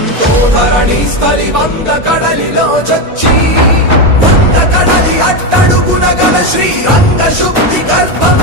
రక్తంతో ధరణి స్థలి వంగ కడలిలో చచ్చి వంగ కడలి అట్టడుగున గల శ్రీరంగ శుద్ధి గర్భం